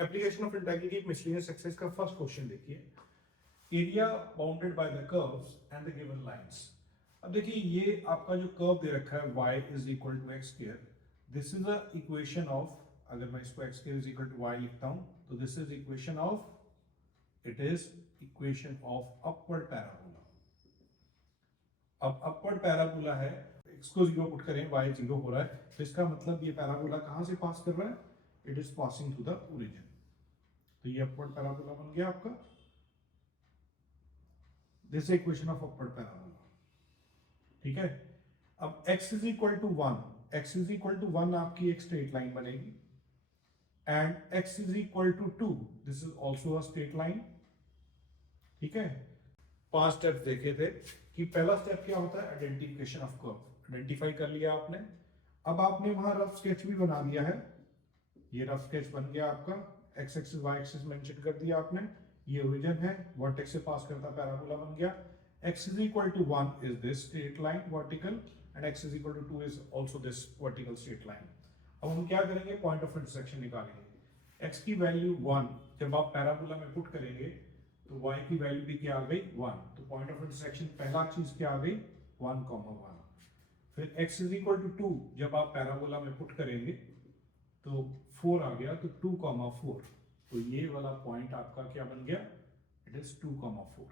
Application of integral की miscellaneous exercise का first question देखिए, area bounded by the curves and the given lines. अब देखिए ये आपका जो कर्व दे रखा है y is equal to x square, this is a equation of, अगर मैं इसको x square is equal to y लिखता हूं तो this is equation of, it is equation of upward parabola. अब अपवर्ड पैराबोला है, इसको जीरो पुट करें, y जीरो हो रहा है, तो इसका मतलब ये पैराबोला कहां से पास कर रहा है, it is passing through the origin. तो ये अपवर्ड पैराबोला बन गया आपका, this equation of upward parabola. ठीक है, अब x is equal to 1, x is equal to 1 आपकी एक स्ट्रेट लाइन बनेगी, and x is equal to 2, this is also a straight line. ठीक है, 5 स्टेप्स देखे थे कि पहला स्टेप क्या होता है, आइडेंटिफिकेशन ऑफ कर्व, आइडेंटिफाई कर लिया आपने। अब आपने वहां रफ स्केच भी बना दिया है, ये रफ स्केच बन गया आपका, x axis y axis mention कर दिया आपने, ये ओरिजिन है, वर्टेक्स से पास करता पैराबोला बन गया। x is equal to 1 is this straight line vertical and x is equal to 2 is also this vertical straight line। अब हम क्या करेंगे, पॉइंट ऑफ इंटरसेक्शन निकालेंगे। x की वैल्यू 1 जब आप पैराबोला में पुट करेंगे तो y की वैल्यू भी क्या आ गई 1, तो पॉइंट ऑफ इंटरसेक्शन पहला चीज क्या आ गई 1,1। फिर x is equal to 2 जब आप पैराबोला में पुट करेंगे तो 4 आ गया, तो 2,4, तो ये वाला पॉइंट आपका क्या बन गया, इट इज 2,4।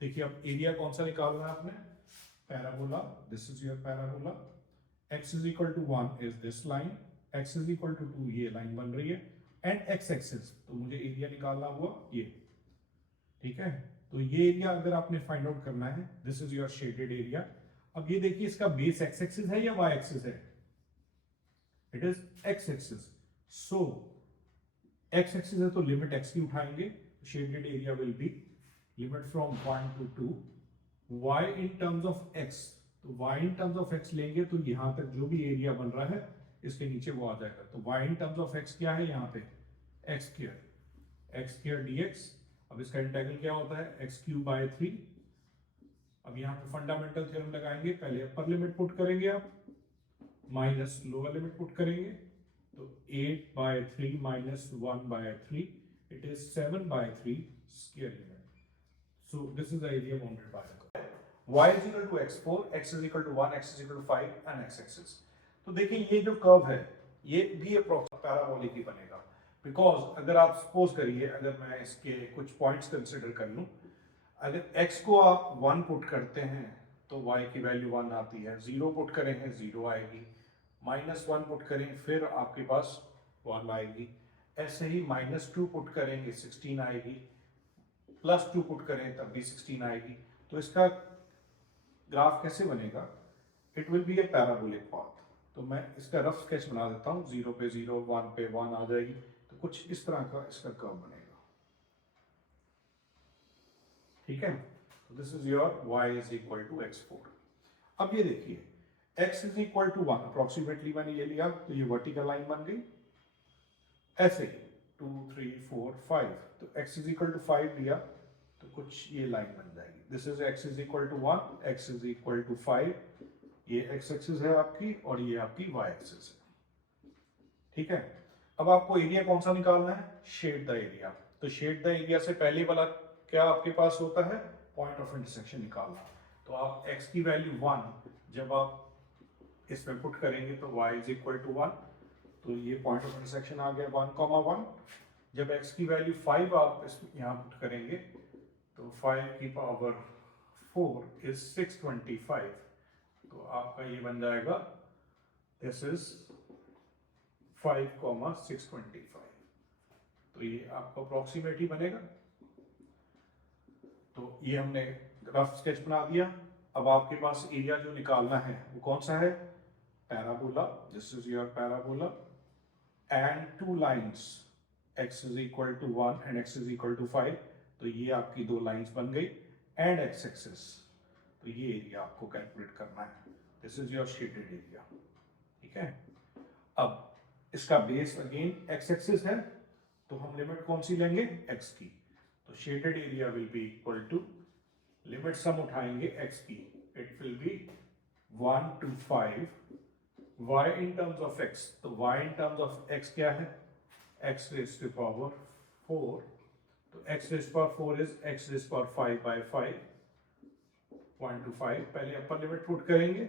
देखिए अब एरिया कौन सा निकालना है आपने, parabola, this is your parabola, x is equal to 1 is this line, x is equal to 2 ये लाइन बन रही है, एंड x एक्सिस, तो मुझे एरिया निकालना हुआ ये। ठीक है, तो ये एरिया अगर आपने फाइंड आउट करना है, this is your shaded area. अब ये देखिए इसका बेस x एक्सिस है या y एक्सिस है, it is x axis, so x axis है तो लिमिट x की उठाएंगे, shaded area will B limit from 1 to 2, y in terms of x, तो y in terms of x लेंगे तो यहां तक जो भी एरिया बन रहा है इसके नीचे वो आ जाएगा, तो y in terms of x क्या है यहाँ पे, x square dx। अब इसका इंटीग्रल क्या होता है, x cube by 3। अब यहाँ पे फंडामेंटल थ्योरम लगाएंगे, पहले अपर लिमिट पुट करेंगे आप, माइनस लोअर लिमिट पुट करेंगे, तो 8/3 minus 1/3, it is 7/3 square limit। So this is the area bounded by the curve. Y is equal to x4, x is equal to 1, x is equal to 5 and x axis। तो देखिए ये जो curve है ये भी parabolic ही बनेगा, because अगर आप सपोज करिए, अगर मैं इसके कुछ पॉइंट्स कंसिडर कर लूं, अगर x को आप 1 पुट करते हैं तो y की वैल्यू 1 आती है, 0 पुट करेंगे 0 आएगी, -1 पुट करें फिर आपके पास 1 आएगी, ऐसे ही -2 पुट करेंगे 16 आएगी, +2 पुट करें तब भी 16 आएगी। तो इसका ग्राफ कैसे बनेगा, it will B A parabolic path. तो मैं इसका रफ स्केच बना देता हूँ, 0 पे 0, 1 पे 1 आ जाएगी, तो कुछ इस तरह का इसका कर्व बनेगा। ठीक है, तो this is your y is equal to x4। अब ये देखिए x is equal to 1, approximately मैंने ये लिया तो ये वर्टिकल लाइन बन गई, ऐसे 2 3 4 5, तो x इज इक्वल टू 5 लिया तो कुछ ये लाइन बन जाएगी, this is x is equal to 1, x is equal to 5, ये x एक्सिस है आपकी और ये आपकी y एक्सिस है। ठीक है, अब आपको एरिया कौन सा निकालना है, शेड द एरिया। तो शेड द एरिया से पहले वाला क्या आपके पास होता है, पॉइंट ऑफ इंटरसेक्शन निकालना। तो आप x की वैल्यू 1 जब आप इसमें पुट करेंगे तो y इज इक्वल टू 1, तो ये पॉइंट ऑफ इंटरसेक्शन आ गया 1,1। जब x की वैल्यू 5 आप यहाँ पुट करेंगे तो 5 की पावर 4 इज 625, तो आपका ये बन जाएगा, दिस इज 5,625, तो ये आपका अप्रोक्सीमेट ही बनेगा। तो ये हमने रफ स्केच बना दिया। अब आपके पास एरिया जो निकालना है वो कौन सा है, parabola, this is your parabola and two lines, x is equal to 1 and x is equal to 5, तो ये आपकी दो लाइंस बन गई, एंड x एक्सिस, तो ये एरिया आपको कैलकुलेट करना है, this is your shaded area. ठीक है, अब इसका बेस अगेन x एक्सिस है, तो हम लिमिट कौन सी लेंगे, x की, तो shaded area will be equal to, limit sum उठाएंगे x की, it will be 1 to 5, y in terms of x, तो y in terms of x क्या है, x raised to power 4, तो x raised to power 4 is x raised to power 5 by 5, 1 to 5. पहले upper limit put करेंगे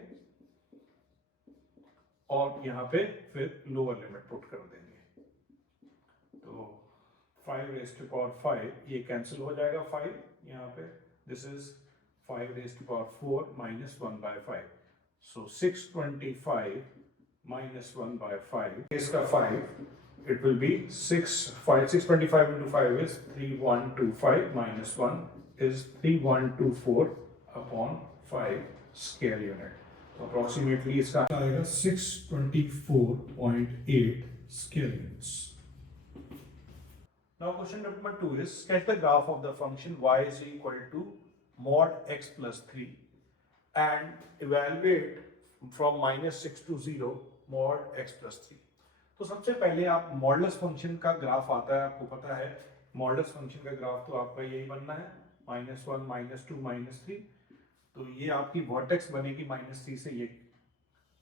और यहाँ पे फिर लोअर लिमिट पुट कर देंगे, तो 5 raised to power 5 ये कैंसिल हो जाएगा 5 यहाँ पे, this is 5 raised to power 4 minus 1 by 5, so 625 minus 1 by 5 इसका 5, it will be 625 into 5 is 3125 minus 1 is 3124 upon 5 square unit. So approximately इसका आएगा 624.8 square units. Now question number 2 is sketch the graph of the function y is equal to mod x plus 3 and evaluate from -6 to 0 mod x plus 3. तो सबसे पहले आप modulus function का graph आता है, आपको पता है मॉडुलस फंक्शन का ग्राफ तो आपका यही बनना है -1 -2 -3, तो ये आपकी वर्टेक्स बनेगी -3 से, ये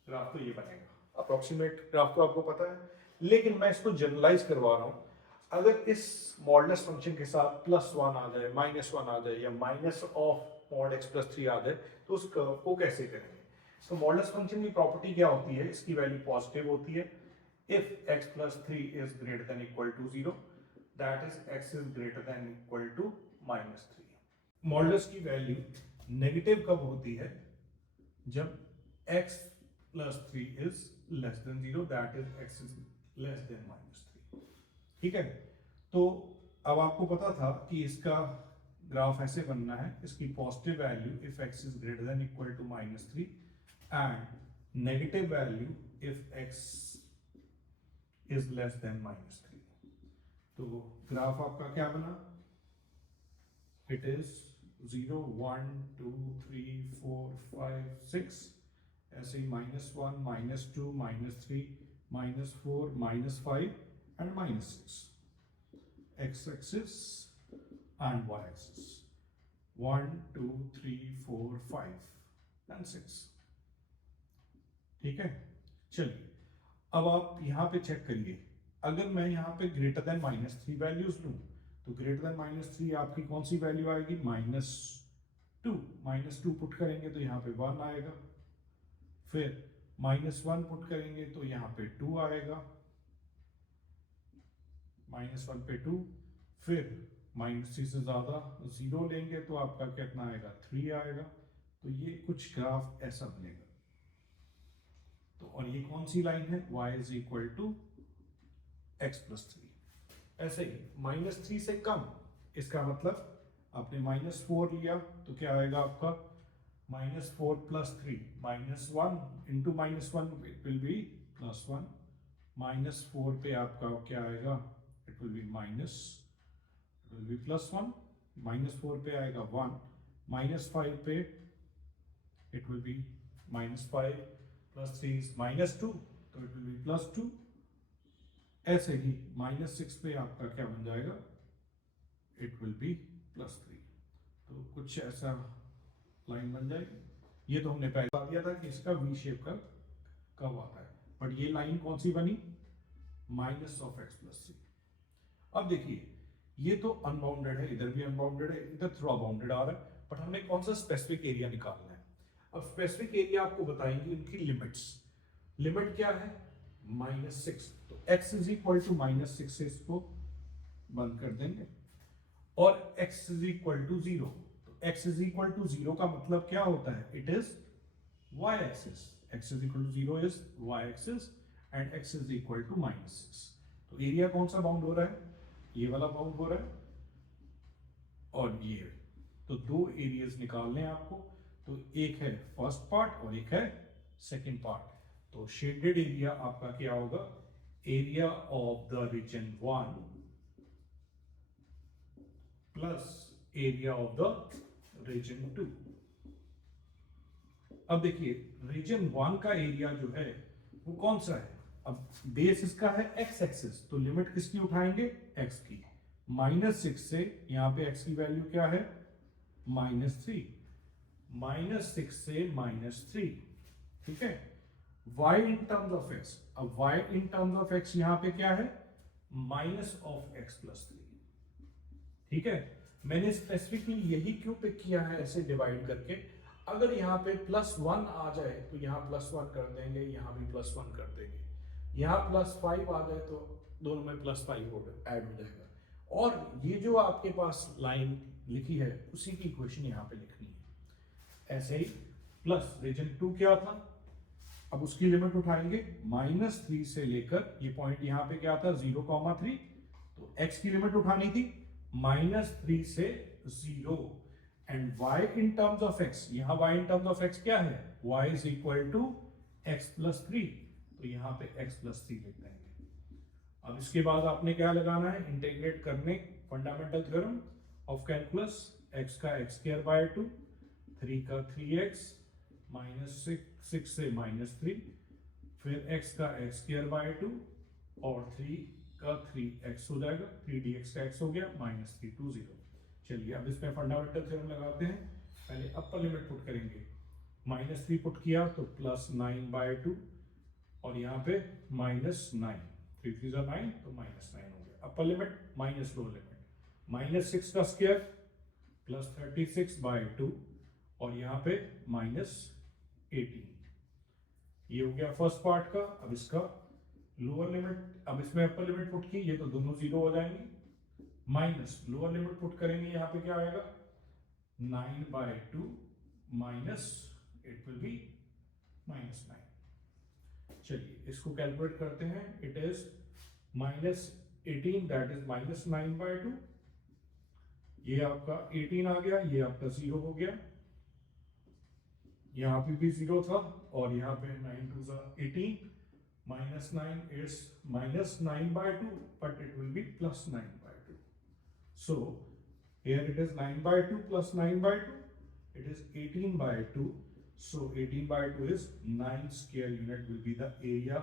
ग्राफ तो ये बनेगा, अप्रोक्सीमेट ग्राफ तो आपको पता है, लेकिन मैं इसको जनरलाइज करवा रहा हूँ. अगर इस मॉडुलस फंक्शन के साथ +1 आ जाए, -1 आ जाए या minus of mod x plus 3 आ जाए, तो उस कर्व को कैसे करेंगे. तो मॉडुलस फंक्शन की प्रॉपर्टी क्या होती है, इसकी वैल्यू पॉजिटिव होती है if x plus 3 is greater than equal to 0, that is x is greater than equal to -3. Modulus की वैल्यू नेगेटिव कब होती है, जब x plus 3 is less than 0, that is x is less than -3. ठीक है, तो अब आपको पता था कि इसका ग्राफ ऐसे बनना है, इसकी positive value if x is greater than equal to -3 and negative value if x is less than -3. तो ग्राफ आपका क्या बना, it is 0 1 2 3 4 5 6, ऐसे ही -1 -2 -3 -4 -5 and -6, x-axis and y-axis 1 2 3 4 5 and 6. ठीक है, चलिए अब आप यहाँ पे चेक करिए, अगर मैं यहाँ पे ग्रेटर देन -3 वैल्यूज लूँ, तो ग्रेटर देन -3 आपकी कौन सी वैल्यू आएगी, -2 पुट करेंगे तो यहाँ पे 1 आएगा, फिर -1 पुट करेंगे तो यहाँ पे 2 आएगा, -1 पे 2, फिर -3 से ज़्यादा 0 लेंगे तो आपका कितना आएगा, 3 आएगा. तो ये कुछ ग्राफ ऐसा बनेगा. तो और ये कौन सी लाइन है, y is equal to x plus 3. ऐसे ही -3 से कम, इसका मतलब आपने -4 लिया तो क्या आएगा आपका, -4 plus 3, -1 into -1 it will be +1, -4 पे आपका क्या आएगा, it will be +1, -4 पे आएगा 1, -5 पे it will be -5, +3 is -2, तो it will be +2. ऐसे ही -6 पे आपका क्या बन जाएगा, it will be +3. तो कुछ ऐसा लाइन बन जाएगी. ये तो हमने पहले बता दिया था कि इसका V शेप का कब आता है, बट ये लाइन कौन सी बनी, -(x plus 3). अब देखिए ये तो अनबाउंडेड है, इधर भी अनबाउंडेड है, इधर थोड़ा बाउंडेड आ रहा है, बट हमने कौन सा स्पेसिफिक एरिया निकालना है. अब स्पेसिफिक एरिया आपको बताएंगे उनकी लिमिट्स. लिमिट क्या है, -6, तो x is equal to -6 से इसको बंद कर देंगे, और x is equal to 0, तो x is equal to 0 का मतलब क्या होता है, it is y axis, x is equal to 0 is y axis and x is equal to -6. तो एरिया कौन सा बाउंड हो रहा है, ये वाला बाउंड हो रहा है, और ये, तो दो एरियाज निकालने हैं आपको, तो एक है फर्स्ट पार्ट और एक है सेकंड पार्ट. तो शेडेड एरिया आपका क्या होगा, area of the region 1 plus area of the region 2. अब देखिए रीजन 1 का एरिया जो है वो कौन सा है, अब बेस इसका है x एक्सिस, तो लिमिट किसकी उठाएंगे, x की. -6 से यहाँ पे x की वैल्यू क्या है, -3, -6 से -3. ठीक है, y in terms of x, अब y in terms of x यहाँ पे क्या है, माइनस ऑफ एक्स प्लस 3। ठीक है, मैंने स्पेसिफिकली यही क्यों पिक किया है ऐसे डिवाइड करके। अगर यहाँ पे +1 आ जाए तो यहाँ +1 कर देंगे, यहाँ भी +1 कर देंगे, यहाँ +5 आ जाए तो दोनों में +5 ऐड हो जाएगा। और ये जो आपके पास लाइन लिखी है उसी की इक्वेशन यहाँ पे लिखनी है। ऐसे ही प्लस रीजन 2 क्या था, अब उसकी लिमिट उठाएंगे -3 से लेकर, ये पॉइंट यहाँ पे क्या था 0,3, तो x की लिमिट उठानी थी -3 से 0 and y in terms of x, यहाँ y in terms of x क्या है, y is equal to x plus 3, तो यहाँ पे x प्लस 3 लिख देंगे। अब इसके बाद आपने क्या लगाना है, इंटीग्रेट करने fundamental theorem of calculus, x का x स्क्वायर बाय 2, 3 का 3x, -6 से -3, फिर x का x स्क्वायर बाय 2 और 3 का 3x हो जाएगा, 3dx का x हो गया, -3 to 0। चलिए अब इसमें फंडामेंटल थ्योरम लगाते हैं। पहले अपर लिमिट पुट करेंगे, -3 पुट किया तो +9/2 और यहाँ पे -9, 3 3 9 तो -9 हो गया। Upper limit minus lower limit, -6 का स्क्वायर +36/2 और यहाँ पे -18। ये हो गया फर्स्ट पार्ट का। अब इसका लोअर लिमिट, अब इसमें अपर लिमिट पुट की, ये तो दोनों 0 हो जाएंगे, माइनस लोअर लिमिट पुट करेंगे, यहाँ पे क्या आएगा 9/2 माइनस इट विल बी -9। चलिए इसको कैलकुलेट करते हैं, इट इज -18 दैट इज -9/2, ये आपका 18 आ गया, ये आपका 0 हो गया, यहाँ पे भी 0 था और यहाँ पे 9 2 18, -9 is -9/2 but it will be +9/2. So here it is 9/2 plus 9/2, it is 18/2. So 18/2 is 9 square unit will be the area.